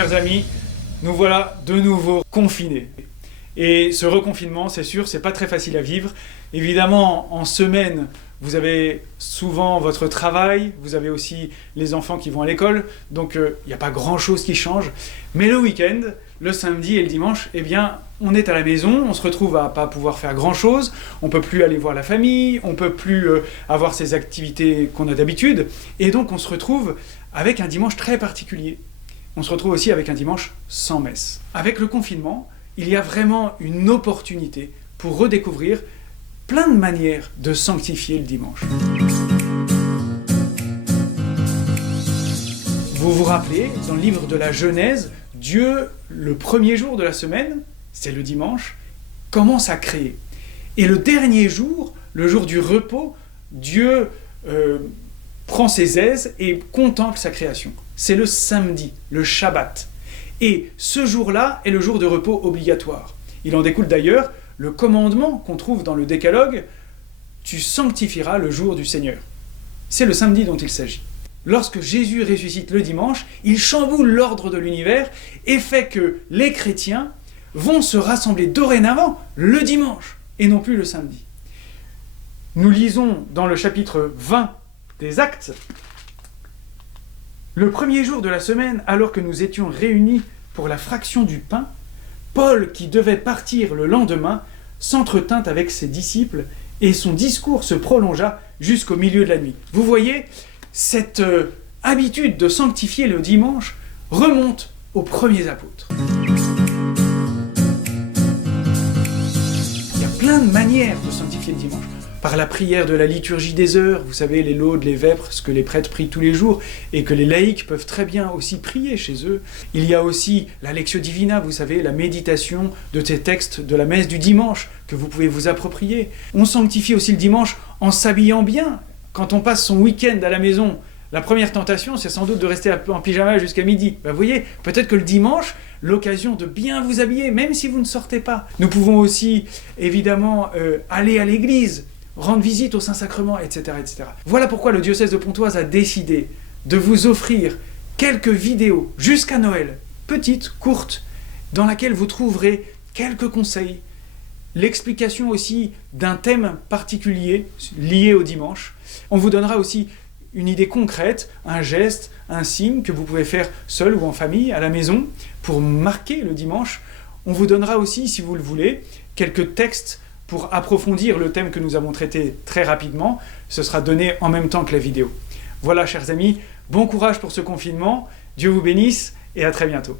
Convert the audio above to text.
Chers amis, nous voilà de nouveau confinés. Et ce reconfinement, c'est sûr, c'est pas très facile à vivre. Évidemment, en semaine, vous avez souvent votre travail, vous avez aussi les enfants qui vont à l'école, donc il n'y a pas grand-chose qui change. Mais le week-end, le samedi et le dimanche, eh bien, on est à la maison, on se retrouve à pas pouvoir faire grand-chose, on peut plus aller voir la famille, on peut plus avoir ces activités qu'on a d'habitude, et donc on se retrouve avec un dimanche très particulier. On se retrouve aussi avec un dimanche sans messe. Avec le confinement, il y a vraiment une opportunité pour redécouvrir plein de manières de sanctifier le dimanche. Vous vous rappelez, dans le livre de la Genèse, Dieu, le premier jour de la semaine, c'est le dimanche, commence à créer. Et le dernier jour, le jour du repos, Dieu prend ses aises et contemple sa création. C'est le samedi, le Shabbat. Et ce jour-là est le jour de repos obligatoire. Il en découle d'ailleurs le commandement qu'on trouve dans le Décalogue « Tu sanctifieras le jour du Seigneur ». C'est le samedi dont il s'agit. Lorsque Jésus ressuscite le dimanche, il chamboule l'ordre de l'univers et fait que les chrétiens vont se rassembler dorénavant le dimanche et non plus le samedi. Nous lisons dans le chapitre 20 des Actes: le premier jour de la semaine, alors que nous étions réunis pour la fraction du pain, Paul, qui devait partir le lendemain, s'entretint avec ses disciples et son discours se prolongea jusqu'au milieu de la nuit. Vous voyez, cette habitude de sanctifier le dimanche remonte aux premiers apôtres. Il y a plein de manières de sanctifier le dimanche. Par la prière de la liturgie des heures, vous savez, les laudes, les vêpres, ce que les prêtres prient tous les jours, et que les laïcs peuvent très bien aussi prier chez eux. Il y a aussi la Lectio Divina, vous savez, la méditation de ces textes de la messe du dimanche, que vous pouvez vous approprier. On sanctifie aussi le dimanche en s'habillant bien. Quand on passe son week-end à la maison, la première tentation, c'est sans doute de rester en pyjama jusqu'à midi. Vous voyez, peut-être que le dimanche, l'occasion de bien vous habiller, même si vous ne sortez pas. Nous pouvons aussi, évidemment, aller à l'église, rendre visite au Saint-Sacrement, etc., etc. Voilà pourquoi le diocèse de Pontoise a décidé de vous offrir quelques vidéos jusqu'à Noël, petites, courtes, dans laquelle vous trouverez quelques conseils, l'explication aussi d'un thème particulier lié au dimanche. On vous donnera aussi une idée concrète, un geste, un signe que vous pouvez faire seul ou en famille, à la maison, pour marquer le dimanche. On vous donnera aussi, si vous le voulez, quelques textes pour approfondir le thème que nous avons traité très rapidement. Ce sera donné en même temps que la vidéo. Voilà, chers amis, bon courage pour ce confinement, Dieu vous bénisse et à très bientôt.